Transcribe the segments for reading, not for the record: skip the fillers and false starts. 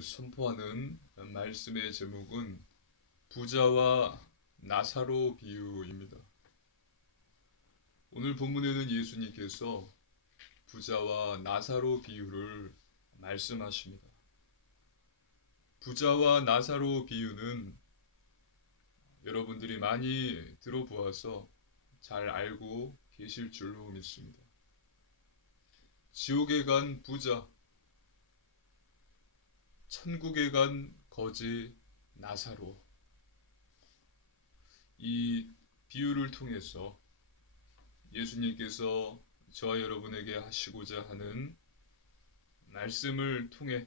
오늘 선포하는 말씀의 제목은 부자와 나사로 비유입니다. 오늘 본문에는 예수님께서 부자와 나사로 비유를 말씀하십니다. 부자와 나사로 비유는 여러분들이 많이 들어보아서 잘 알고 계실 줄로 믿습니다. 지옥에 간 부자, 천국에 간 거지 나사로. 이 비유를 통해서 예수님께서 저와 여러분에게 하시고자 하는 말씀을 통해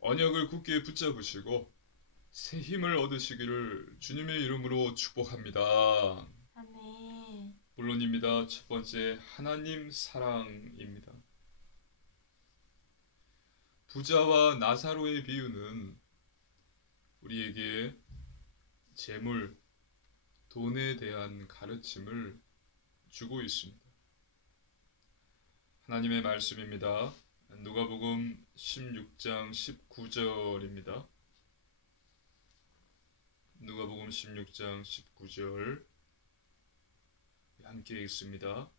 언약을 굳게 붙잡으시고 새 힘을 얻으시기를 주님의 이름으로 축복합니다. 아멘. 본론입니다. 첫 번째, 하나님 사랑입니다. 부자와 나사로의 비유는 우리에게 재물, 돈에 대한 가르침을 주고 있습니다. 하나님의 말씀입니다. 누가복음 16장 19절입니다. 누가복음 16장 19절 함께 읽습니다.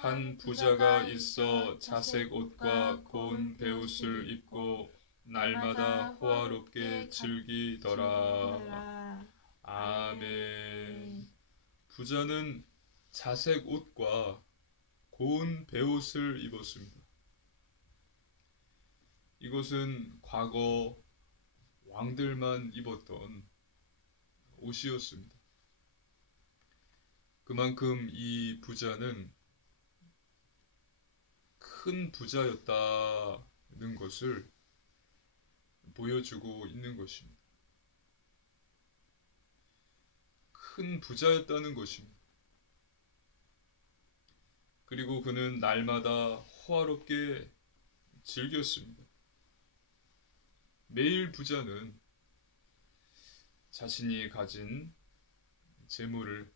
한 부자가 있어 자색 옷과 고운 베옷을 입고 날마다 호화롭게 즐기더라. 아멘. 부자는 자색 옷과 고운 베옷을 입었습니다. 이것은 과거 왕들만 입었던 옷이었습니다. 그만큼 이 부자는 큰 부자였다는 것을 보여주고 있는 것입니다. 큰 부자였다는 것입니다. 그리고 그는 날마다 호화롭게 즐겼습니다. 매일 부자는 자신이 가진 재물을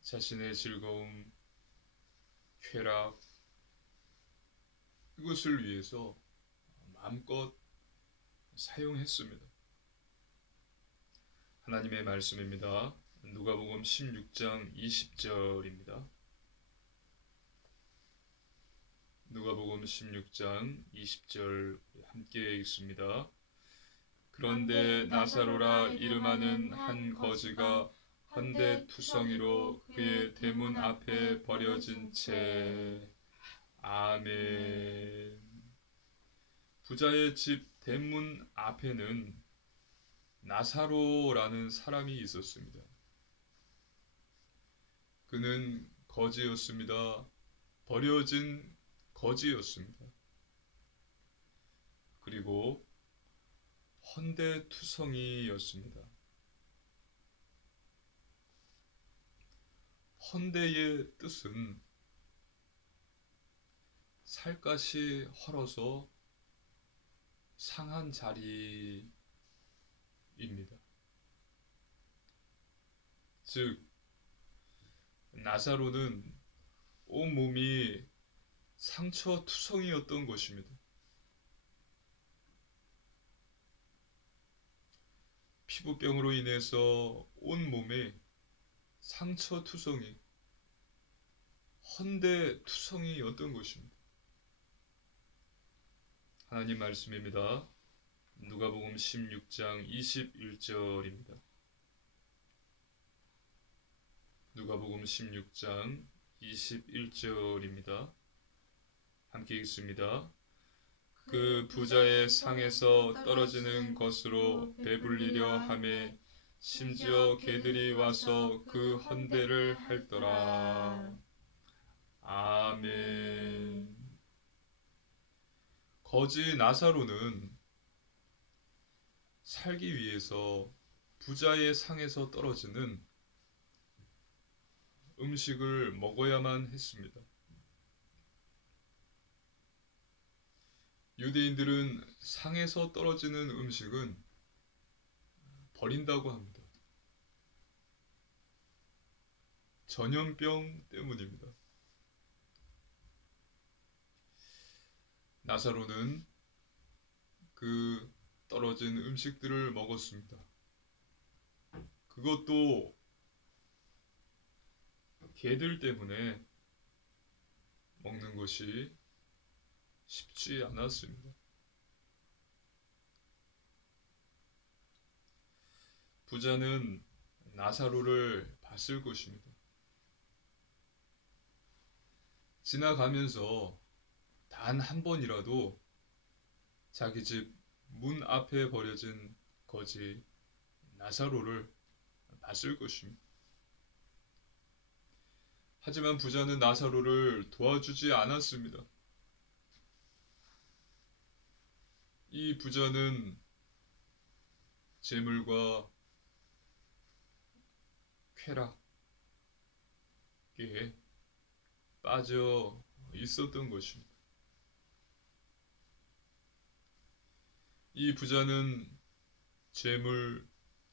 자신의 즐거움, 쾌락, 이것을 위해서 마음껏 사용했습니다. 하나님의 말씀입니다. 누가복음 16장 20절입니다. 누가복음 16장 20절 함께 읽습니다. 그런데 나사로라 이름하는 한 거지가 헌데투성이로 그의 대문 앞에 버려진 채. 아멘. 부자의 집 대문 앞에는 나사로라는 사람이 있었습니다. 그는 거지였습니다. 버려진 거지였습니다. 그리고 헌데투성이였습니다. 헌데의 뜻은 살갗이 헐어서 상한 자리입니다. 즉, 나사로는 온몸이 상처투성이었던 것입니다. 피부병으로 인해서 온몸에 상처투성이, 헌데투성이였던 것입니다. 하나님 말씀입니다. 누가복음 16장 21절입니다. 누가복음 16장 21절입니다. 함께 읽습니다. 그 부자의 상에서 떨어지는 것으로 배불리려 하매 심지어 개들이 와서 그 헌대를 핥더라. 아멘. 거지 나사로는 살기 위해서 부자의 상에서 떨어지는 음식을 먹어야만 했습니다. 유대인들은 상에서 떨어지는 음식은 버린다고 합니다. 전염병 때문입니다. 나사로는 그 떨어진 음식들을 먹었습니다. 그것도 개들 때문에 먹는 것이 쉽지 않았습니다. 부자는 나사로를 봤을 것입니다. 지나가면서 단 한 번이라도 자기 집 문 앞에 버려진 거지 나사로를 봤을 것입니다. 하지만 부자는 나사로를 도와주지 않았습니다. 이 부자는 재물과 쾌락에 빠져 있었던 것입니다. 이 부자는 재물,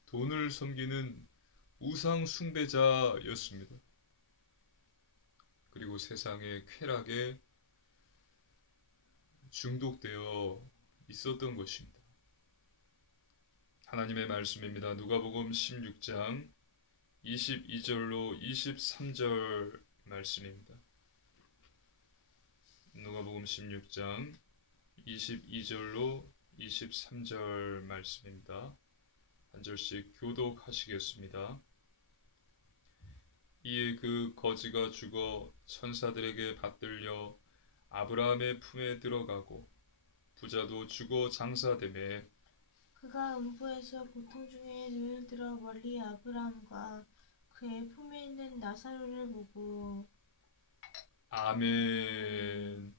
돈을 섬기는 우상 숭배자였습니다. 그리고 세상의 쾌락에 중독되어 있었던 것입니다. 하나님의 말씀입니다. 누가복음 16장 22절로 23절 말씀입니다. 누가복음 16장 22절로 23절 말씀입니다. 한 절씩 교독하시겠습니다. 이에 그 거지가 죽어 천사들에게 받들려 아브라함의 품에 들어가고 부자도 죽어 장사되매 그가 음부에서 고통 중에 눈을 들어 멀리 아브라함과 그의 품에 있는 나사로를 보고 아멘.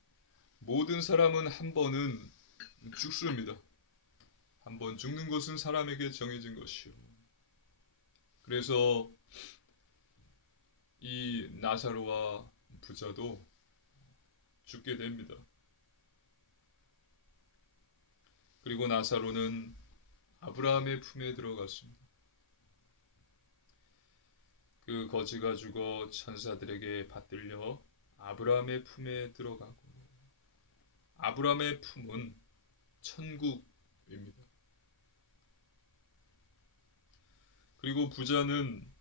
모든 사람은 한 번은 죽습니다. 한 번 죽는 것은 사람에게 정해진 것이요. 그래서 이 나사로와 부자도 죽게 됩니다. 그리고 나사로는 아브라함의 품에 들어갔습니다. 그 거지가 죽어 천사들에게 받들려 아브라함의 품에 들어가고 아브라함의 품은 천국입니다. 그리고 부자는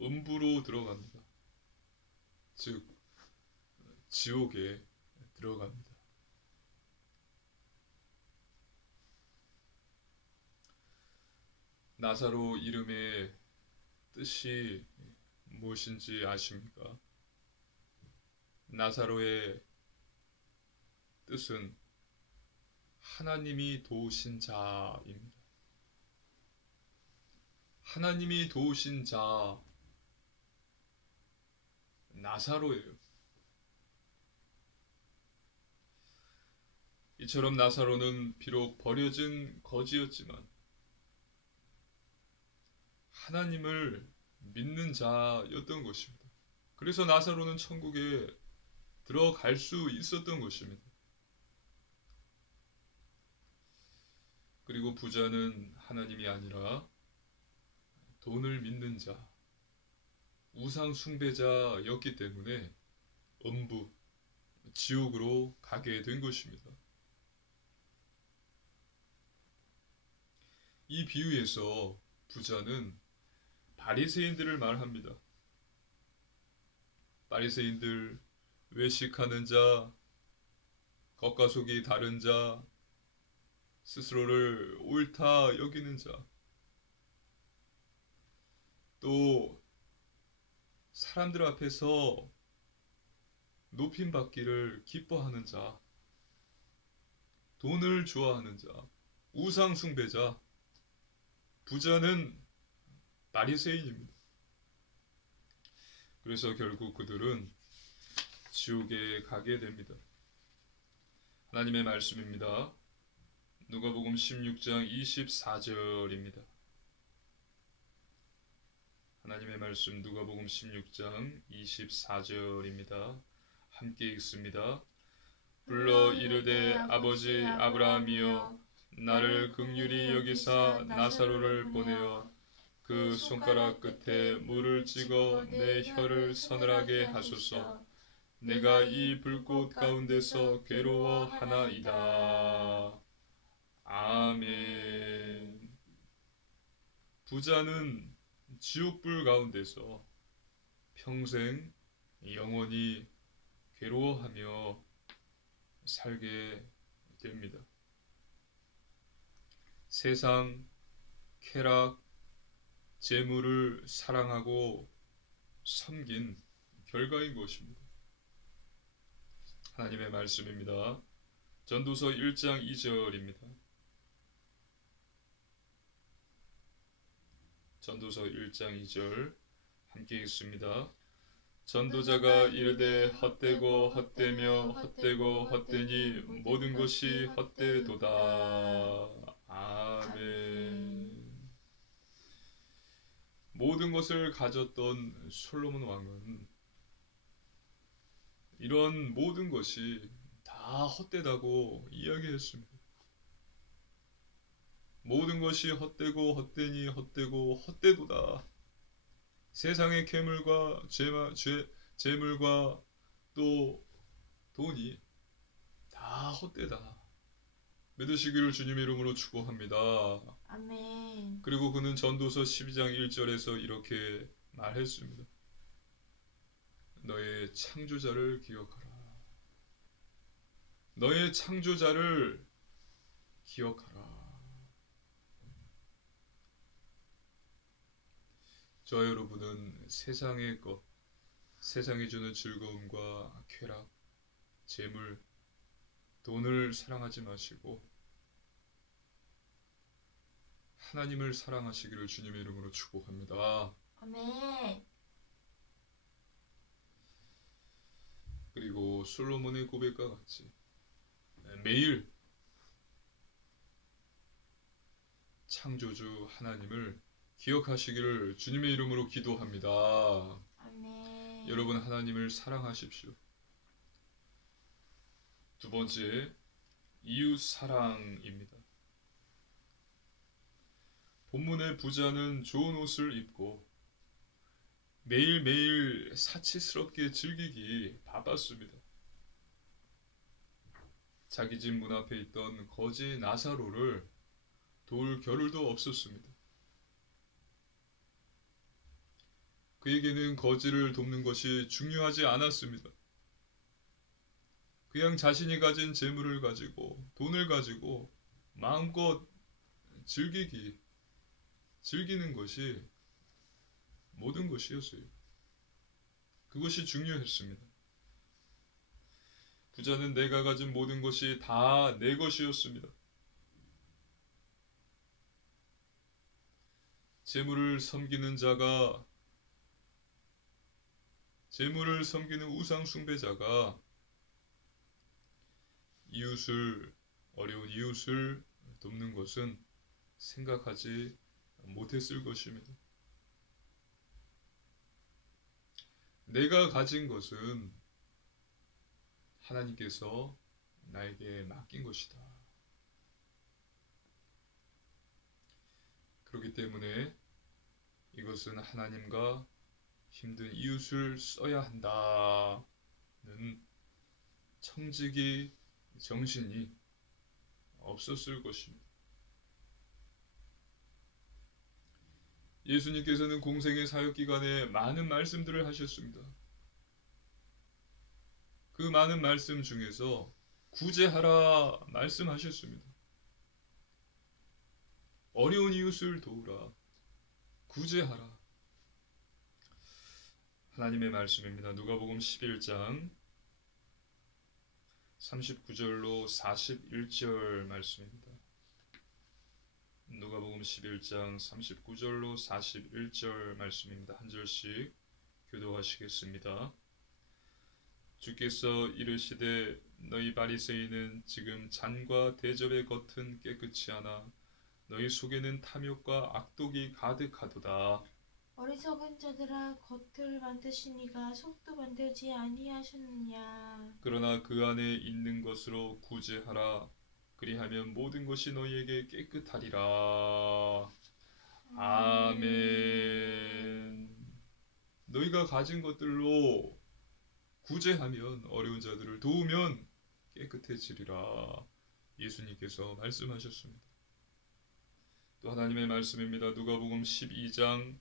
음부로 들어갑니다. 즉 지옥에 들어갑니다. 나사로 이름의 뜻이 무엇인지 아십니까? 나사로의 뜻은 하나님이 도우신 자입니다. 하나님이 도우신 자, 나사로예요. 이처럼 나사로는 비록 버려진 거지였지만 하나님을 믿는 자였던 것입니다. 그래서 나사로는 천국에 들어갈 수 있었던 것입니다. 그리고 부자는 하나님이 아니라 돈을 믿는 자, 우상 숭배자였기 때문에 음부, 지옥으로 가게 된 것입니다. 이 비유에서 부자는 바리새인들을 말합니다. 바리새인들, 외식하는 자, 겉과 속이 다른 자, 스스로를 옳다 여기는 자, 또 사람들 앞에서 높임받기를 기뻐하는 자, 돈을 좋아하는 자, 우상 숭배자, 부자는 바리새인입니다. 그래서 결국 그들은 지옥에 가게 됩니다. 하나님의 말씀입니다. 누가복음 16장 24절입니다. 하나님의 말씀 누가복음 16장 24절입니다. 함께 읽습니다. 불러 이르되 아버지 아브라함이여 나를 긍휼히 여기사 나사로를 보내어 그 손가락 끝에 물을 찍어 내 혀를 서늘하게 하소서. 내가 이 불꽃 가운데서 괴로워하나이다. 아멘. 부자는 지옥불 가운데서 평생 영원히 괴로워하며 살게 됩니다. 세상, 쾌락, 재물을 사랑하고 섬긴 결과인 것입니다. 하나님의 말씀입니다. 전도서 1장 2절입니다. 전도서 1장 2절 함께 읽습니다. 전도자가 이르되 헛되고 헛되며 헛되고 헛되니 모든 것이 헛되도다. 아멘. 모든 것을 가졌던 솔로몬 왕은 이런 모든 것이 다 헛되다고 이야기했습니다. 모든 것이 헛되고 헛되니 헛되고 헛되도다. 세상의 괴물과 재물과 또 돈이 다 헛되다. 믿으시기를 주님의 이름으로 축복합니다. 아멘. 그리고 그는 전도서 12장 1절에서 이렇게 말했습니다. 너의 창조자를 기억하라. 너의 창조자를 기억하라. 저와 여러분은 세상의 것, 세상이 주는 즐거움과 쾌락, 재물, 돈을 사랑하지 마시고 하나님을 사랑하시기를 주님의 이름으로 축복합니다. 아멘. 그리고 솔로몬의 고백과 같이 매일 창조주 하나님을 기억하시기를 주님의 이름으로 기도합니다. 아멘. 여러분 하나님을 사랑하십시오. 두 번째, 이웃 사랑입니다. 본문의 부자는 좋은 옷을 입고 매일매일 사치스럽게 즐기기 바빴습니다. 자기 집 문 앞에 있던 거지 나사로를 도울 겨를도 없었습니다. 그에게는 거지를 돕는 것이 중요하지 않았습니다. 그냥 자신이 가진 재물을 가지고 돈을 가지고 마음껏 즐기는 것이 모든 것이었어요. 그것이 중요했습니다. 부자는 내가 가진 모든 것이 다 내 것이었습니다. 재물을 섬기는 우상 숭배자가 어려운 이웃을 돕는 것은 생각하지 못했을 것입니다. 내가 가진 것은 하나님께서 나에게 맡긴 것이다. 그렇기 때문에 이것은 하나님과 힘든 이웃을 써야 한다는 청지기 정신이 없었을 것입니다. 예수님께서는 공생의 사역 기간에 많은 말씀들을 하셨습니다. 그 많은 말씀 중에서 구제하라 말씀하셨습니다. 어려운 이웃을 도우라. 구제하라. 하나님의 말씀입니다. 누가복음 11장 39절로 41절 말씀입니다. 누가복음 11장 39절로 41절 말씀입니다. 한 절씩 교도하시겠습니다. 주께서 이르시되 너희 바리새인은 지금 잔과 대접의 겉은 깨끗이 하나 너희 속에는 탐욕과 악독이 가득하도다. 어리석은 자들아, 겉을 만드시니가 속도 만들지 아니하셨느냐. 그러나 그 안에 있는 것으로 구제하라. 그리하면 모든 것이 너희에게 깨끗하리라. 아멘. 너희가 가진 것들로 구제하면 어려운 자들을 도우면 깨끗해지리라. 예수님께서 말씀하셨습니다. 또 하나님의 말씀입니다. 누가복음 12장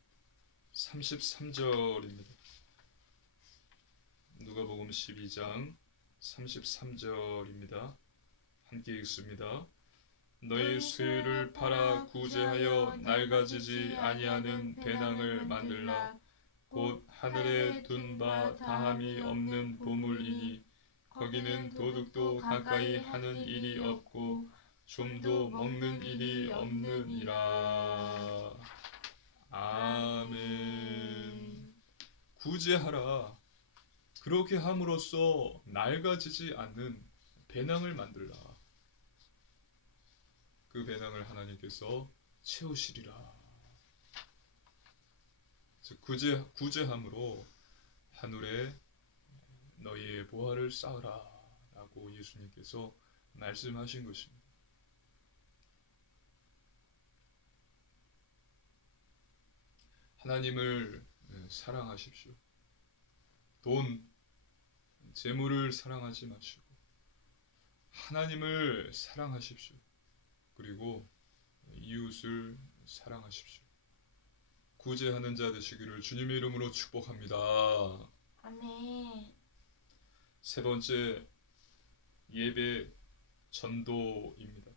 33절입니다. 누가복음 12장 33절입니다. 함께 읽습니다. 너희 수요를 팔아 구제하여 낡아지지 아니하는 배낭을 만들라. 곧 하늘에 둔 바 다함이 없는 보물이니 거기는 도둑도 가까이 하는 일이 없고 좀도 먹는 일이 없느니라. 아멘. 구제하라. 그렇게 함으로써 낡아지지 않는 배낭을 만들라. 그 배낭을 하나님께서 채우시리라. 즉 구제함으로 하늘에 너희의 보화를 쌓으라 라고 예수님께서 말씀하신 것입니다. 하나님을 사랑하십시오. 돈, 재물을 사랑하지 마시고 하나님을 사랑하십시오. 그리고 이웃을 사랑하십시오. 구제하는 자 되시기를 주님의 이름으로 축복합니다. 아멘. 세 번째, 예배 전도입니다.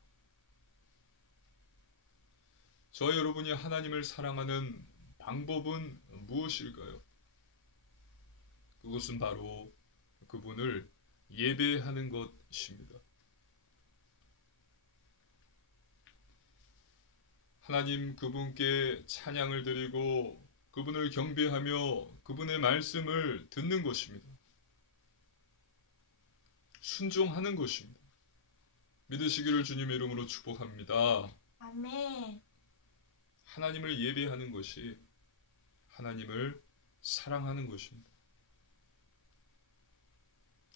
저와 여러분이 하나님을 사랑하는 방법은 무엇일까요? 그것은 바로 그분을 예배하는 것입니다. 하나님 그분께 찬양을 드리고 그분을 경배하며 그분의 말씀을 듣는 것입니다. 순종하는 것입니다. 믿으시기를 주님의 이름으로 축복합니다. 아멘. 하나님을 예배하는 것이 하나님을 사랑하는 것입니다.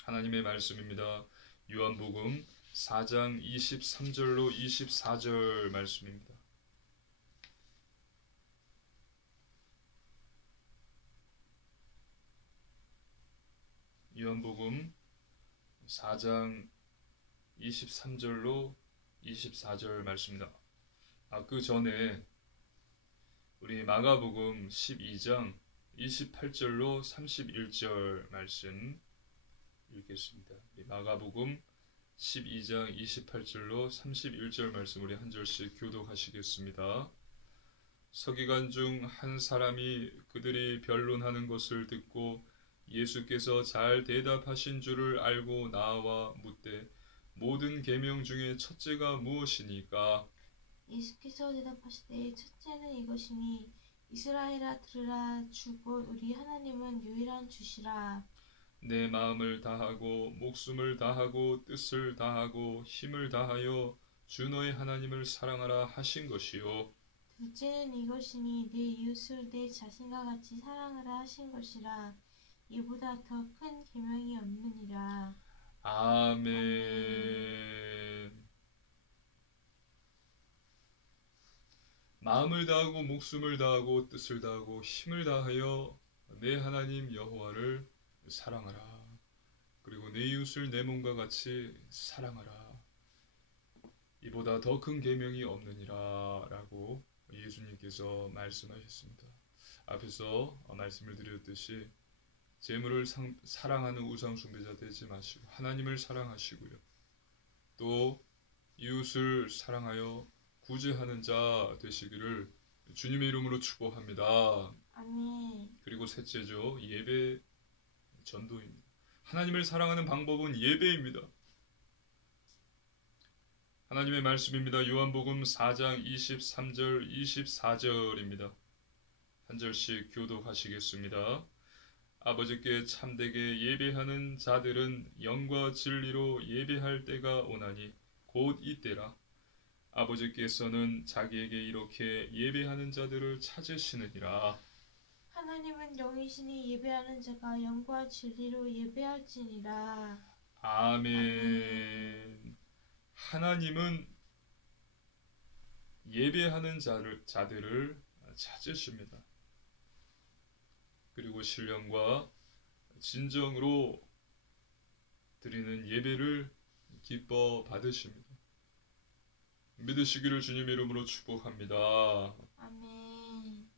하나님의 말씀입니다. 요한복음 4장 23절로 24절 말씀입니다. 요한복음 4장 23절로 24절 말씀입니다. 그 전에 우리 마가복음 12장 28절로 31절 말씀 읽겠습니다. 마가복음 12장 28절로 31절 말씀 우리 한 절씩 교독하시겠습니다. 서기관 중 한 사람이 그들이 변론하는 것을 듣고 예수께서 잘 대답하신 줄을 알고 나와 묻되 모든 계명 중에 첫째가 무엇이니까? 예수께서 대답하시되 첫째는 이것이니 이스라엘아 들으라 주 곧 우리 하나님은 유일한 주시라. 내 마음을 다하고 목숨을 다하고 뜻을 다하고 힘을 다하여 주 너의 하나님을 사랑하라 하신 것이요. 둘째는 이것이니 내 이웃을 내 자신과 같이 사랑하라 하신 것이라. 이보다 더 큰 계명이 없느니라. 아멘. 마음을 다하고 목숨을 다하고 뜻을 다하고 힘을 다하여 내 하나님 여호와를 사랑하라. 그리고 내 이웃을 내 몸과 같이 사랑하라. 이보다 더 큰 계명이 없느니라 라고 예수님께서 말씀하셨습니다. 앞에서 말씀을 드렸듯이 재물을 사랑하는 우상 숭배자 되지 마시고 하나님을 사랑하시고요. 또 이웃을 사랑하여 구제하는 자 되시기를 주님의 이름으로 축복합니다. 아멘. 그리고 셋째죠. 예배 전도입니다. 하나님을 사랑하는 방법은 예배입니다. 하나님의 말씀입니다. 요한복음 4장 23절 24절입니다. 한 절씩 교독하시겠습니다. 아버지께 참되게 예배하는 자들은 영과 진리로 예배할 때가 오나니 곧 이때라. 아버지께서는 자기에게 이렇게 예배하는 자들을 찾으시느니라. 하나님은 영이시니 예배하는 자가 영과 진리로 예배할지니라. 아멘. 하나님은 예배하는 자들을 찾으십니다. 그리고 신령과 진정으로 드리는 예배를 기뻐 받으십니다. 믿으시기를 주님의 이름으로 축복합니다. 아멘.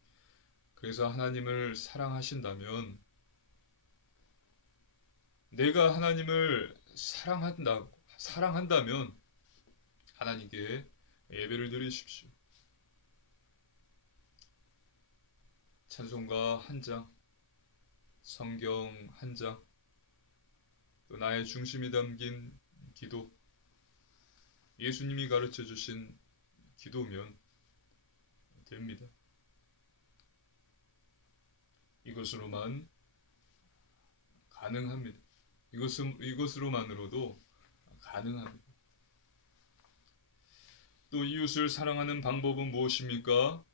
그래서 하나님을 사랑하신다면, 내가 하나님을 사랑한다면 하나님께 예배를 드리십시오. 찬송가 한 장, 성경 한 장, 또 나의 중심이 담긴 기도, 예수님이 가르쳐 주신 기도면 됩니다. 이것으로만 가능합니다. 이것으로만으로도 가능합니다. 또 이웃을 사랑하는 방법은 무엇입니까?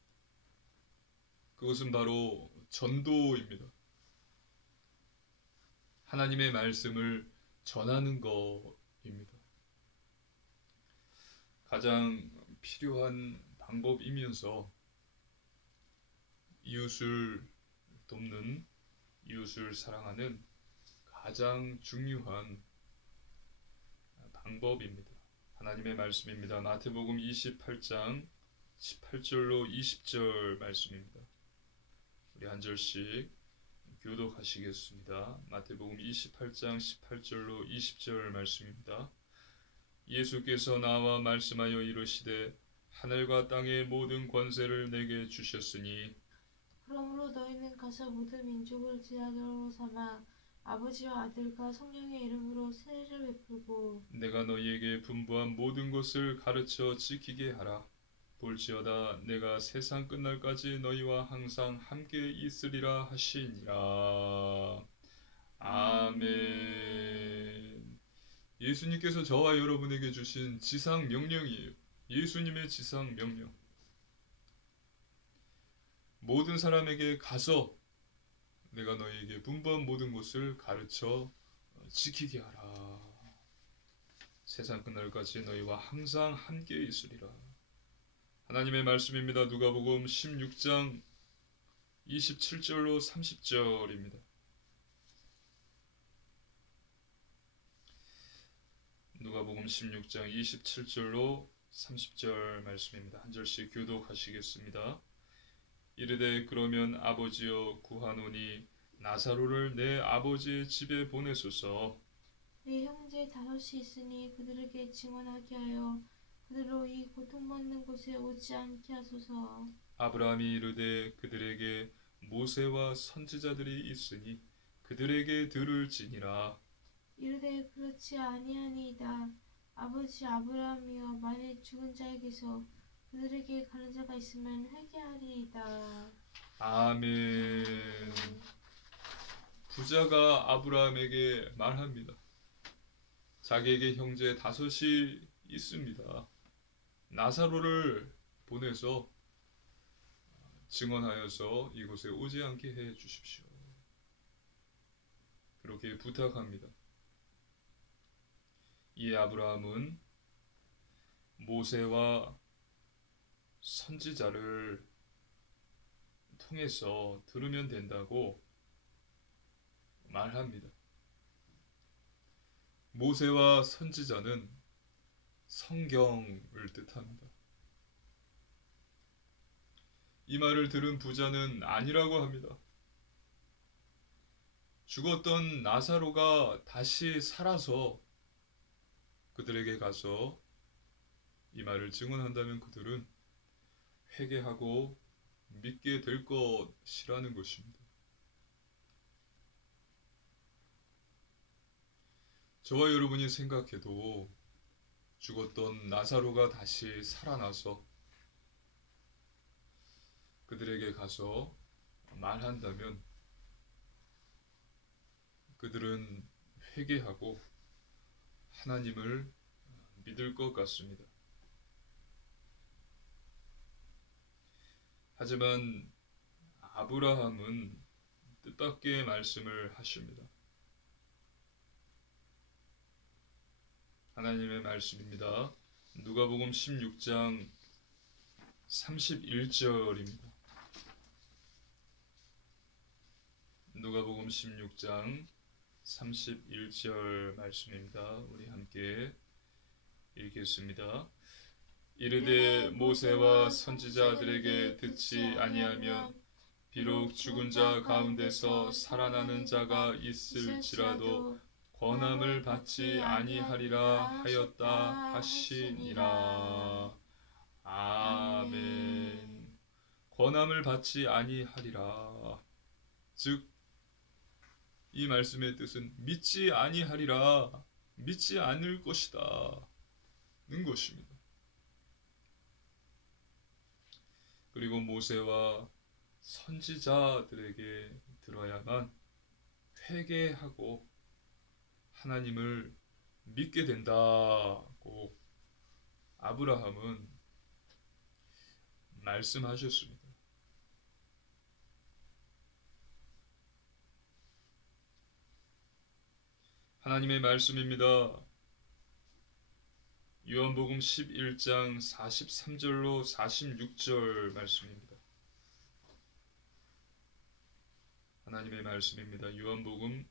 그것은 바로 전도입니다. 하나님의 말씀을 전하는 것입니다. 가장 필요한 방법이면서 이웃을 돕는, 이웃을 사랑하는 가장 중요한 방법입니다. 하나님의 말씀입니다. 마태복음 28장 18절로 20절 말씀입니다. 우리 한 절씩 교독하시겠습니다. 마태복음 28장 18절로 20절 말씀입니다. 예수께서 나와 말씀하여 이르시되 하늘과 땅의 모든 권세를 내게 주셨으니 그러므로 너희는 가서 모든 민족을 제자로 삼아 아버지와 아들과 성령의 이름으로 세례를 베풀고 내가 너희에게 분부한 모든 것을 가르쳐 지키게 하라. 볼지어다 내가 세상 끝날까지 너희와 항상 함께 있으리라 하시니라. 아멘. 예수님께서 저와 여러분에게 주신 지상 명령이에요. 예수님의 지상 명령. 모든 사람에게 가서 내가 너희에게 분부한 모든 것을 가르쳐 지키게 하라. 세상 끝날까지 너희와 항상 함께 있으리라. 하나님의 말씀입니다. 누가복음 16장 27절로 30절입니다. 누가복음 16장 27절로 30절 말씀입니다. 한 절씩 교독하시겠습니다. 이르되 그러면 아버지여 구하노니 나사로를 내 아버지의 집에 보내소서. 내 형제 다섯이 있으니 그들에게 증언하게 하여 그들로 이 고통받는 곳에 오지 않게 하소서. 아브라함이 이르되 그들에게 모세와 선지자들이 있으니 그들에게 들을지니라. 이르되 그렇지 아니하니이다. 아버지 아브라함이여 만일 죽은 자에게서 그들에게 가는 자가 있으면 회개하리이다. 아멘. 부자가 아브라함에게 말합니다. 자기에게 형제 다섯이 있습니다. 나사로를 보내서 증언하여서 이곳에 오지 않게 해 주십시오. 그렇게 부탁합니다. 이에 아브라함은 모세와 선지자를 통해서 들으면 된다고 말합니다. 모세와 선지자는 성경을 뜻합니다. 이 말을 들은 부자는 아니라고 합니다. 죽었던 나사로가 다시 살아서 그들에게 가서 이 말을 증언한다면 그들은 회개하고 믿게 될 것이라는 것입니다. 저와 여러분이 생각해도 죽었던 나사로가 다시 살아나서 그들에게 가서 말한다면 그들은 회개하고 하나님을 믿을 것 같습니다. 하지만 아브라함은 뜻밖의 말씀을 하십니다. 하나님의 말씀입니다. 누가복음 16장 31절입니다. 누가복음 16장 31절 말씀입니다. 우리 함께 읽겠습니다. 이르되 모세와 선지자들에게 듣지 아니하면 비록 죽은 자 가운데서 살아나는 자가 있을지라도 권함을 받지 아니하리라 하였다 하시니라. 아멘. 권함을 받지 아니하리라. 즉 이 말씀의 뜻은 믿지 아니하리라, 믿지 않을 것이다 는 것입니다. 그리고 모세와 선지자들에게 들어야만 회개하고 하나님을 믿게 된다고 아브라함은 말씀하셨습니다. 하나님의 말씀입니다. 요한복음 11장 43절로 46절 말씀입니다. 하나님의 말씀입니다. 요한복음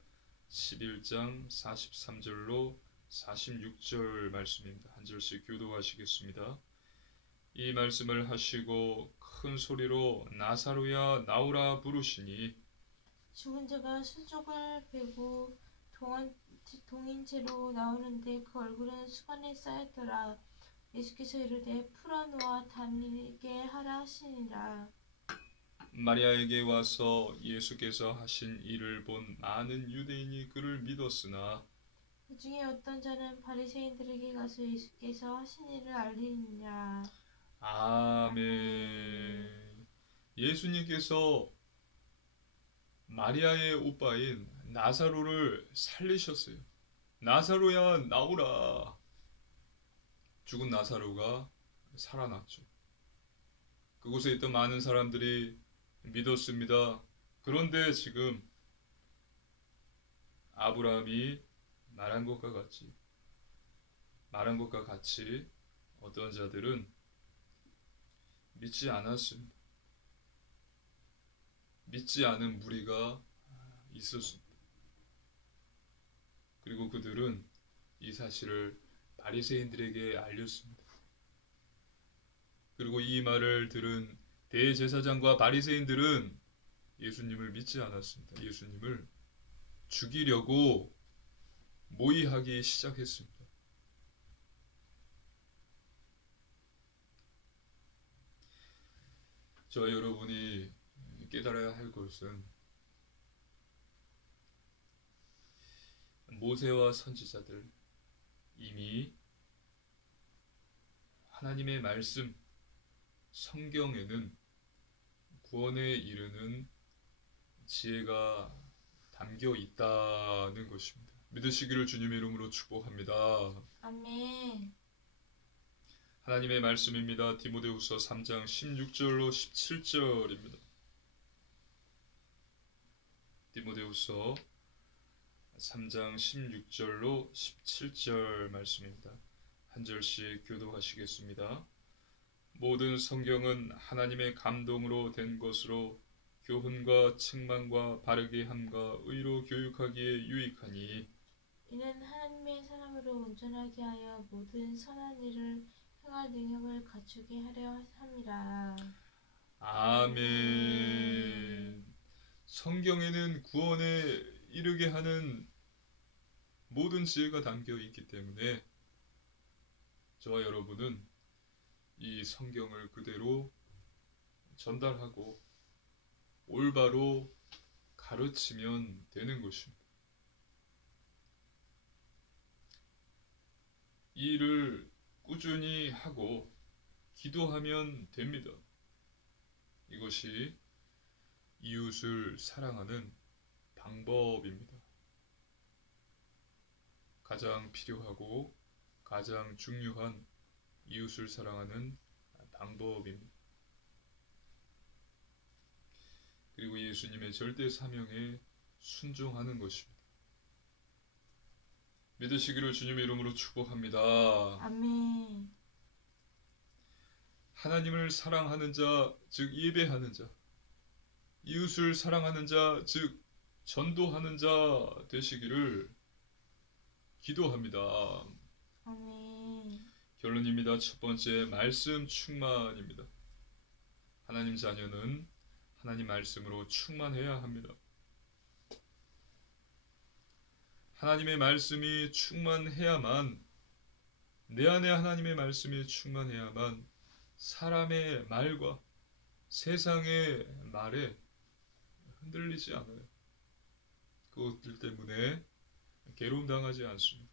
11장 43절로 46절 말씀입니다. 한 절씩 교독하시겠습니다. 이 말씀을 하시고 큰 소리로 나사로야 나오라 부르시니 죽은 자가 수족을 베고 동인체로 나오는데 그 얼굴은 수건에 쌓였더라. 예수께서 이르되 풀어놓아 다니게 하라 하시니라. 마리아에게 와서 예수께서 하신 일을 본 많은 유대인이 그를 믿었으나 그 중에 어떤 자는 바리새인들에게 가서 예수께서 하신 일을 알리니라. 아멘. 예수님께서 마리아의 오빠인 나사로를 살리셨어요. 나사로야 나오라. 죽은 나사로가 살아났죠. 그곳에 있던 많은 사람들이 믿었습니다. 그런데 지금 아브라함이 말한 것과 같이 어떤 자들은 믿지 않았습니다. 믿지 않은 무리가 있었습니다. 그리고 그들은 이 사실을 바리새인들에게 알렸습니다. 그리고 이 말을 들은 대제사장과 바리새인들은 예수님을 믿지 않았습니다. 예수님을 죽이려고 모의하기 시작했습니다. 저와 여러분이 깨달아야 할 것은 모세와 선지자들 이미 하나님의 말씀 성경에는 구원에 이르는 지혜가 담겨 있다는 것입니다. 믿으시기를 주님의 이름으로 축복합니다. 아멘. 하나님의 말씀입니다. 디모데후서 3장 16절로 17절입니다. 디모데후서 3장 16절로 17절 말씀입니다. 한 절씩 교독하시겠습니다. 모든 성경은 하나님의 감동으로 된 것으로 교훈과 책망과 바르게 함과 의로 교육하기에 유익하니 이는 하나님의 사람으로 온전하게 하여 모든 선한 일을 행할 능력을 갖추게 하려 함이라. 아멘. 성경에는 구원에 이르게 하는 모든 지혜가 담겨 있기 때문에 저와 여러분은 이 성경을 그대로 전달하고 올바로 가르치면 되는 것입니다. 이 일을 꾸준히 하고 기도하면 됩니다. 이것이 이웃을 사랑하는 방법입니다. 가장 필요하고 가장 중요한 이웃을 사랑하는 방법입니다. 그리고 예수님의 절대 사명에 순종하는 것입니다. 믿으시기를 주님의 이름으로 축복합니다. 아멘. 하나님을 사랑하는 자, 즉 예배하는 자, 이웃을 사랑하는 자, 즉 전도하는 자 되시기를 기도합니다. 아멘. 결론입니다. 첫 번째, 말씀 충만입니다. 하나님 자녀는 하나님 말씀으로 충만해야 합니다. 하나님의 말씀이 충만해야만, 내 안에 하나님의 말씀이 충만해야만 사람의 말과 세상의 말에 흔들리지 않아요. 그것들 때문에 괴로움 당하지 않습니다.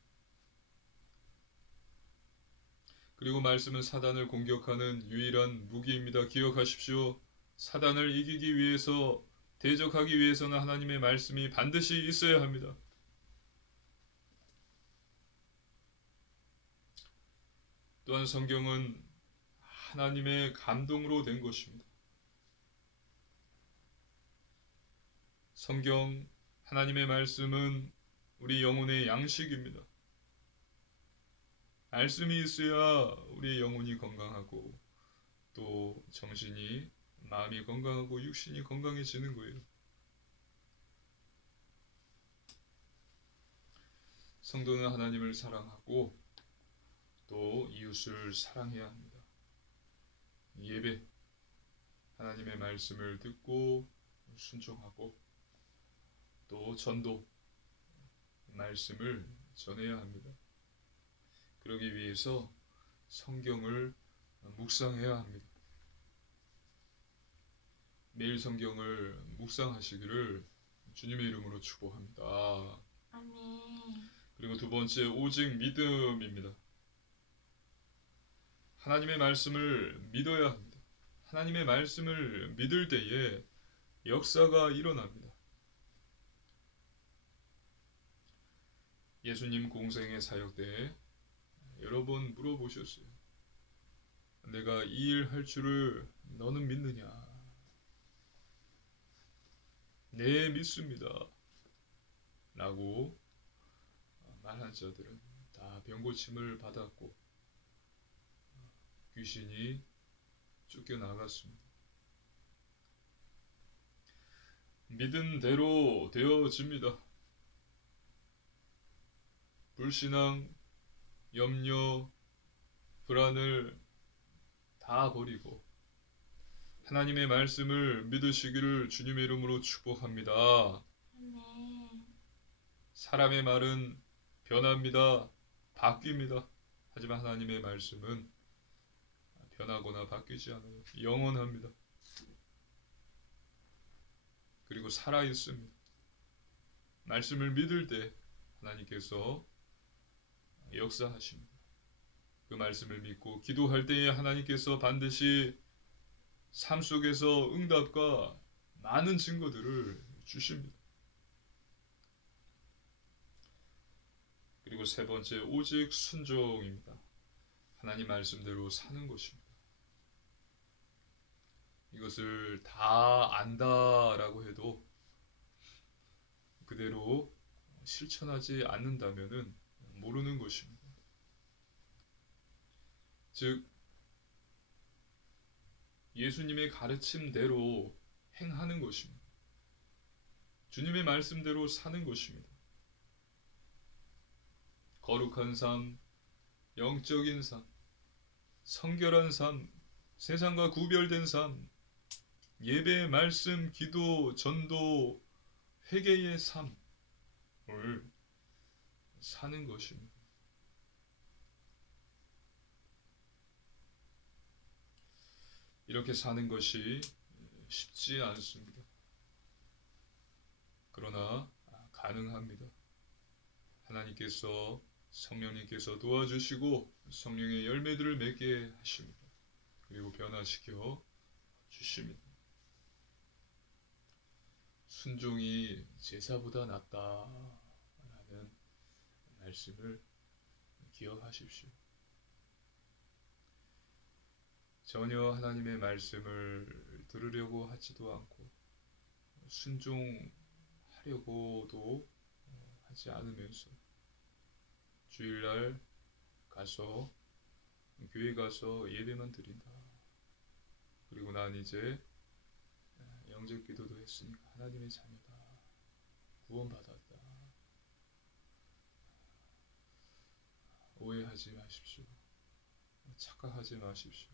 그리고 말씀은 사단을 공격하는 유일한 무기입니다. 기억하십시오. 사단을 이기기 위해서, 대적하기 위해서는 하나님의 말씀이 반드시 있어야 합니다. 또한 성경은 하나님의 감동으로 된 것입니다. 성경, 하나님의 말씀은 우리 영혼의 양식입니다. 말씀이 있어야 우리의 영혼이 건강하고 또 정신이, 마음이 건강하고 육신이 건강해지는 거예요. 성도는 하나님을 사랑하고 또 이웃을 사랑해야 합니다. 예배, 하나님의 말씀을 듣고 순종하고 또 전도, 말씀을 전해야 합니다. 그러기 위해서 성경을 묵상해야 합니다. 매일 성경을 묵상하시기를 주님의 이름으로 축복합니다. 아멘. 그리고 두 번째, 오직 믿음입니다. 하나님의 말씀을 믿어야 합니다. 하나님의 말씀을 믿을 때에 역사가 일어납니다. 예수님 공생의 사역 때 여러 번 물어보셨어요. 내가 이 일 할 줄을 너는 믿느냐? 네, 믿습니다. 라고 말한 자들은 다 병고침을 받았고 귀신이 쫓겨나갔습니다. 믿은 대로 되어집니다. 불신앙, 염려, 불안을 다 버리고 하나님의 말씀을 믿으시기를 주님의 이름으로 축복합니다. 아멘. 사람의 말은 변합니다. 바뀝니다. 하지만 하나님의 말씀은 변하거나 바뀌지 않아요. 영원합니다. 그리고 살아있습니다. 말씀을 믿을 때 하나님께서 역사하십니다. 그 말씀을 믿고 기도할 때에 하나님께서 반드시 삶 속에서 응답과 많은 증거들을 주십니다. 그리고 세 번째, 오직 순종입니다. 하나님 말씀대로 사는 것입니다. 이것을 다 안다라고 해도 그대로 실천하지 않는다면 모르는 것입니다. 즉, 예수님의 가르침대로 행하는 것입니다. 주님의 말씀대로 사는 것입니다. 거룩한 삶, 영적인 삶, 성결한 삶, 세상과 구별된 삶, 예배, 말씀, 기도, 전도, 회개의 삶을 사는 것입니다. 이렇게 사는 것이 쉽지 않습니다. 그러나 가능합니다. 하나님께서, 성령님께서 도와주시고 성령의 열매들을 맺게 하십니다. 그리고 변화시켜 주십니다. 순종이 제사보다 낫다라는 말씀을 기억하십시오. 전혀 하나님의 말씀을 들으려고 하지도 않고 순종하려고도 하지 않으면서 주일날 가서 교회 가서 예배만 드린다. 그리고 난 이제 영접 기도도 했으니까 하나님의 자녀다. 구원받았다. 오해하지 마십시오. 착각하지 마십시오.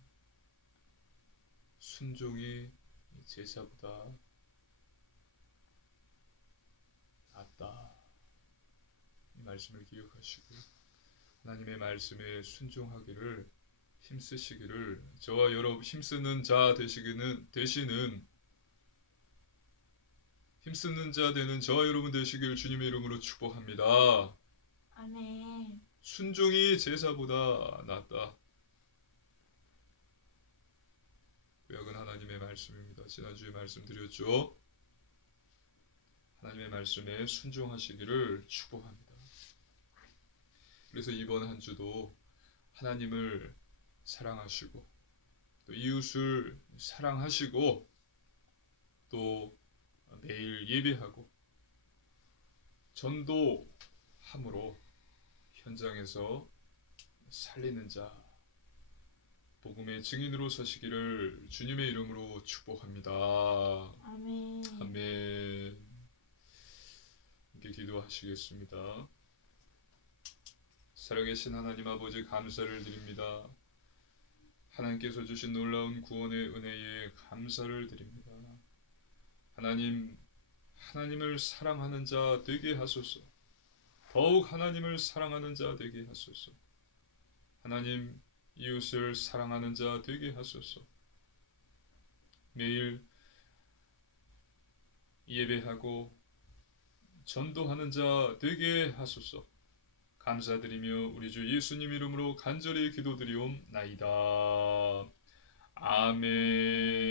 순종이 제사보다 낫다. 이 말씀을 기억하시고 하나님의 말씀에 순종하기를 힘쓰시기를 저와 여러분 힘쓰는 자 되시는 힘쓰는 자 되는 저와 여러분 되시길 주님의 이름으로 축복합니다. 아멘. 순종이 제사보다 낫다. 구약은 하나님의 말씀입니다. 지난주에 말씀드렸죠. 하나님의 말씀에 순종하시기를 축복합니다. 그래서 이번 한 주도 하나님을 사랑하시고 또 이웃을 사랑하시고 또 매일 예배하고 전도함으로 현장에서 살리는 자 복음의 증인으로 서시기를 주님의 이름으로 축복합니다. 아멘. 아멘. 함께 기도하시겠습니다. 살아계신 하나님 아버지 감사를 드립니다. 하나님께서 주신 놀라운 구원의 은혜에 감사를 드립니다. 하나님을 사랑하는 자 되게 하소서. 더욱 하나님을 사랑하는 자 되게 하소서. 하나님, 이웃을 사랑하는 자 되게 하소서. 매일 예배하고 전도하는 자 되게 하소서. 감사드리며 우리 주 예수님 이름으로 간절히 기도드리옵나이다. 아멘.